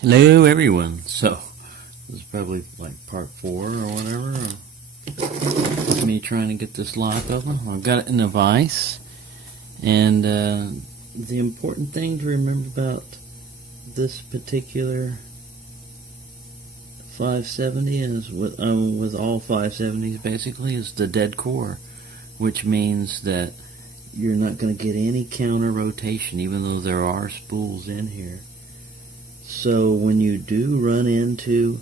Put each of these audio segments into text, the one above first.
Hello everyone. So this is probably like part 4 or whatever of me trying to get this lock open. I've got it in the vise, and the important thing to remember about this particular 570 is with all 570s basically is the dead core, which means that you're not going to get any counter rotation even though there are spools in here. So when you do run into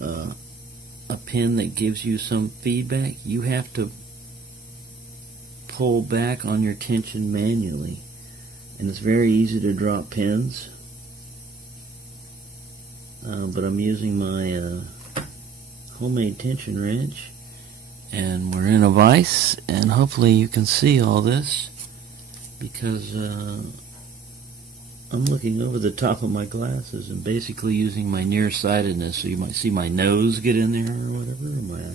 a pin that gives you some feedback, you have to pull back on your tension manually. And it's very easy to drop pins. But I'm using my homemade tension wrench. And we're in a vise, and hopefully you can see all this because I'm looking over the top of my glasses and basically using my nearsightedness, so you might see my nose get in there or whatever. My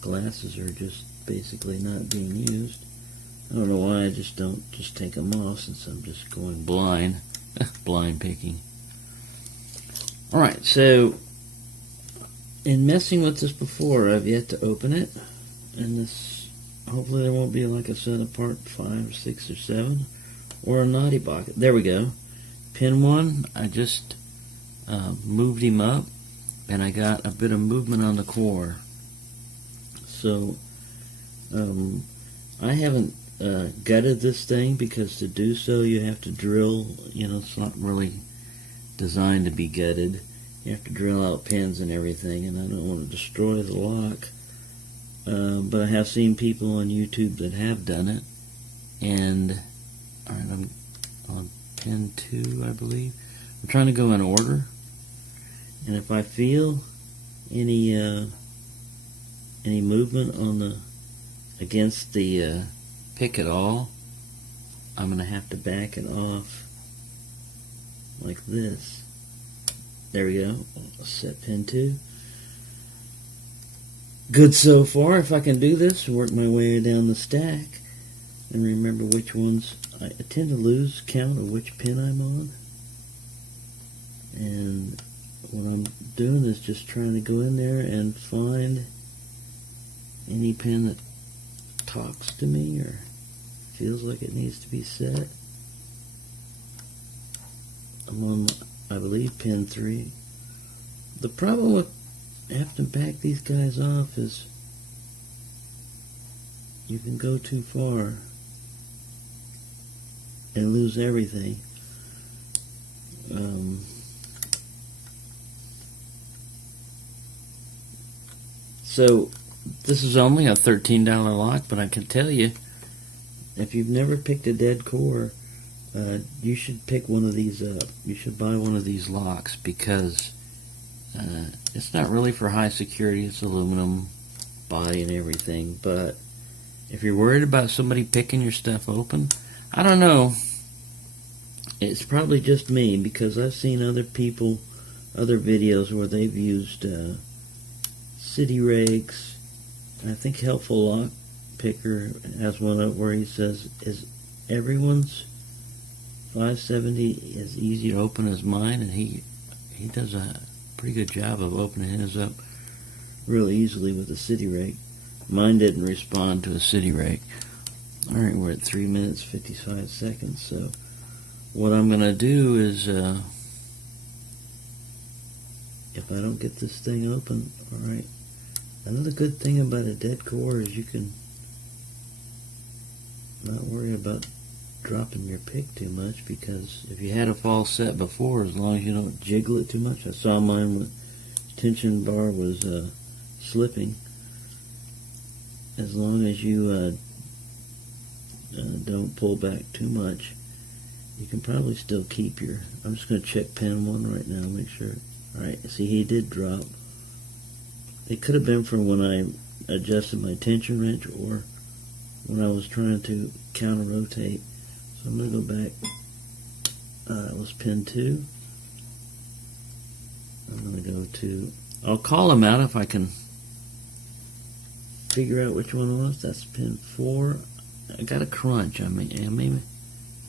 glasses are just basically not being used. I don't know why I just don't take them off, since I'm just going blind. Blind picking. Alright, so in messing with this before, I've yet to open it, and this, hopefully there won't be like a set of part 5 or 6 or 7. Or a naughty bucket. There we go. Pin 1, I just moved him up, and I got a bit of movement on the core. So I haven't gutted this thing, because to do so you have to drill. It's not really designed to be gutted. You have to drill out pins and everything, and I don't want to destroy the lock. But I have seen people on YouTube that have done it, and alright, I'm on pin 2, I believe. I'm trying to go in order, and if I feel any movement on against the pick at all, I'm going to have to back it off like this. There we go. Set pin 2. Good so far. If I can do this, work my way down the stack and remember which ones. I tend to lose count of which pin I'm on, and what I'm doing is just trying to go in there and find any pin that talks to me or feels like it needs to be set. I'm on, I believe, pin 3. The problem with having to back these guys off is you can go too far and lose everything. So this is only a $13 lock, but I can tell you, if you've never picked a dead core, you should pick one of these up. You should buy one of these locks, because it's not really for high security. It's aluminum body and everything, but if you're worried about somebody picking your stuff open, I don't know. It's probably just me, because I've seen other people, other videos where they've used city rakes. And I think Helpful Lock Picker has one up where he says, "Is everyone's 570 as easy to open as mine?" And he does a pretty good job of opening his up real easily with a city rake. Mine didn't respond to a city rake. Alright, we're at 3 minutes 55 seconds, so what I'm going to do is, if I don't get this thing open, alright, another good thing about a dead core is you can not worry about dropping your pick too much, because if you had a false set before, as long as you don't jiggle it too much, I saw mine when tension bar was slipping, as long as you don't pull back too much, you can probably still keep your... I'm just going to check pin 1 right now, make sure. Alright, see, he did drop. It could have been from when I adjusted my tension wrench, or when I was trying to counter rotate. So I'm going to go back. It was pin 2. I'm going to go to... I'll call them out if I can figure out which one it was. That's pin 4. I got a crunch. Maybe.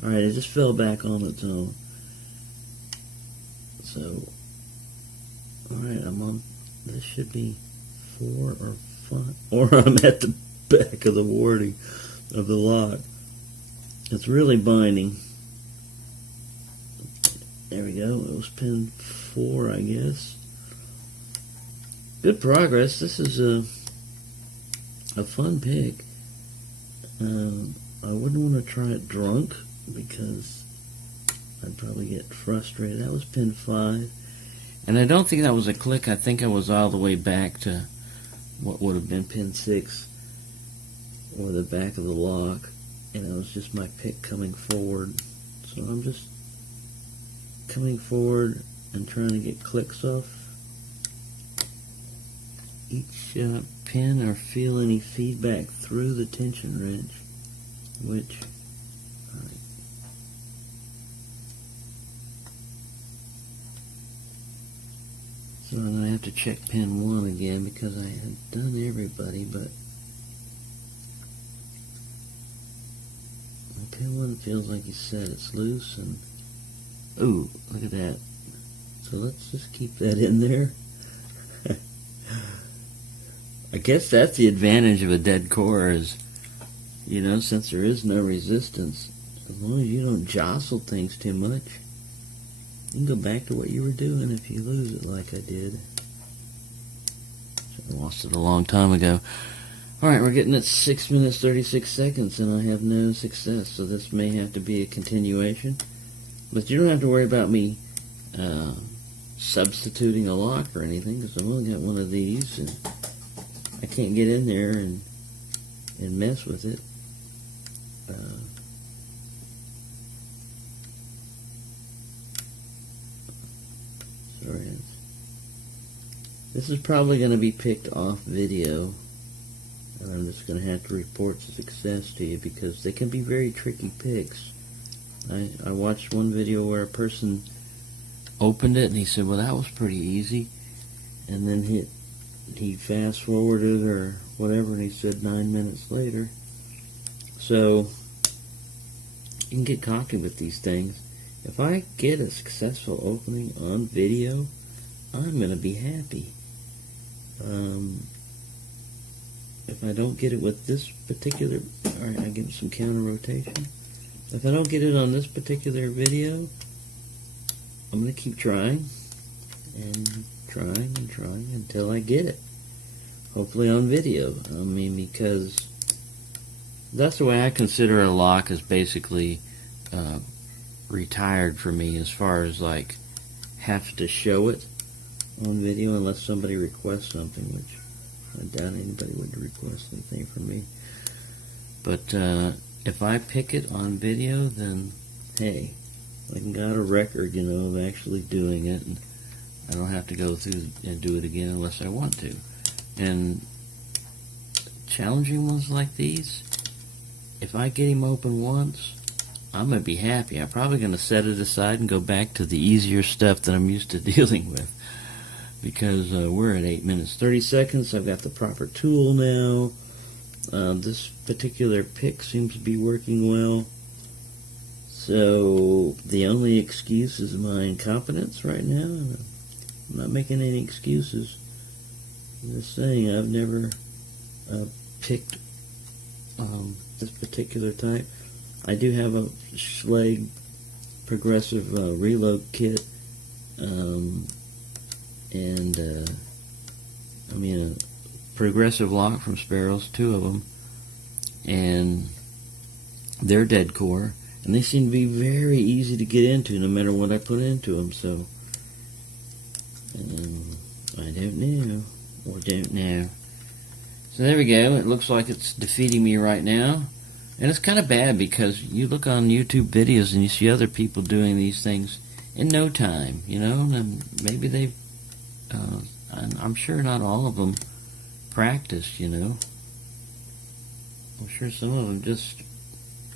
Alright, it just fell back on its own. So, alright, I'm on, this should be 4 or 5, or I'm at the back of the warding of the lock. It's really binding. There we go, it was pin 4, I guess. Good progress. This is a fun pick. I wouldn't want to try it drunk because I'd probably get frustrated. That was pin 5. And I don't think that was a click. I think I was all the way back to what would have been pin 6 or the back of the lock. And it was just my pick coming forward. So I'm just coming forward and trying to get clicks off each pin or feel any feedback through the tension wrench, which so I'm going to have to check pin 1 again because I had done everybody, but pin 1 feels like you said it's loose, and ooh, look at that. So let's just keep that in there. I guess that's the advantage of a dead core is, you know, since there is no resistance, as long as you don't jostle things too much, you can go back to what you were doing if you lose it like I did. I lost it a long time ago. Alright, we're getting at 6 minutes 36 seconds and I have no success, so this may have to be a continuation. But you don't have to worry about me substituting a lock or anything, because I've only got one of these and I can't get in there and mess with it. Sorry. This is probably going to be picked off video, and I'm just going to have to report success to you because they can be very tricky picks. I watched one video where a person opened it and he said, well, that was pretty easy, and then he fast forwarded or whatever and he said 9 minutes later. So you can get cocky with these things. If I get a successful opening on video, I'm going to be happy. If I don't get it with this particular, alright, I give it some counter rotation. If I don't get it on this particular video, I'm going to keep trying and trying and trying until I get it. Hopefully on video. I mean, because that's the way I consider a lock is basically retired for me as far as like have to show it on video unless somebody requests something, which I doubt anybody would request anything from me. But if I pick it on video, then hey, I got a record, you know, of actually doing it, and I don't have to go through and do it again unless I want to. And challenging ones like these, if I get him open once, I'm going to be happy. I'm probably going to set it aside and go back to the easier stuff that I'm used to dealing with. Because we're at 8 minutes 30 seconds. I've got the proper tool now. This particular pick seems to be working well. So the only excuse is my incompetence right now. I'm not making any excuses. I'm just saying I've never picked this particular type. I do have a Schlage progressive reload kit, and I mean a progressive lock from Sparrows, 2 of them, and they're dead core, and they seem to be very easy to get into no matter what I put into them. So I don't know, or don't know. So there we go. It looks like it's defeating me right now. And it's kind of bad because you look on YouTube videos and you see other people doing these things in no time, you know, and maybe they've, I'm sure not all of them practiced, you know. I'm sure some of them just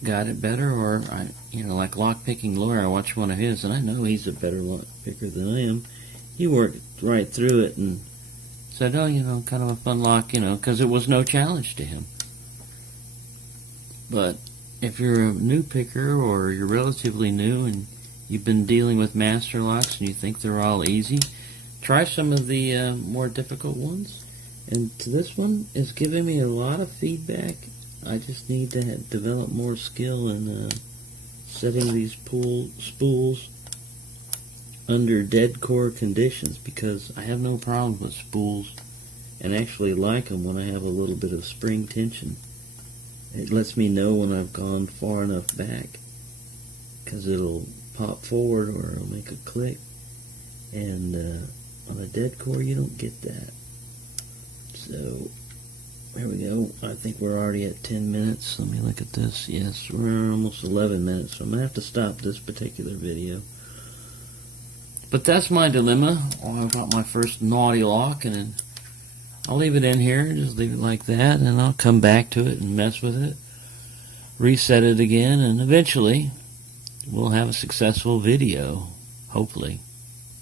got it better, or, you know, like Lock-Picking Lawyer, I watched one of his, and I know he's a better lock picker than I am. He worked right through it and said, oh, you know, kind of a fun lock, you know, because it was no challenge to him. But if you're a new picker or you're relatively new and you've been dealing with master locks and you think they're all easy, try some of the more difficult ones. And this one is giving me a lot of feedback. I just need to develop more skill in setting these spools under dead core conditions, because I have no problem with spools and actually like them when I have a little bit of spring tension. It lets me know when I've gone far enough back, because it'll pop forward or it'll make a click, and on a dead core you don't get that. So there we go. I think we're already at 10 minutes. Let me look at this. Yes, we're almost 11 minutes, so I'm going to have to stop this particular video. But that's my dilemma. I've got my first naughty lock, and I'll leave it in here, just leave it like that, and I'll come back to it and mess with it, reset it again, and eventually we'll have a successful video, hopefully.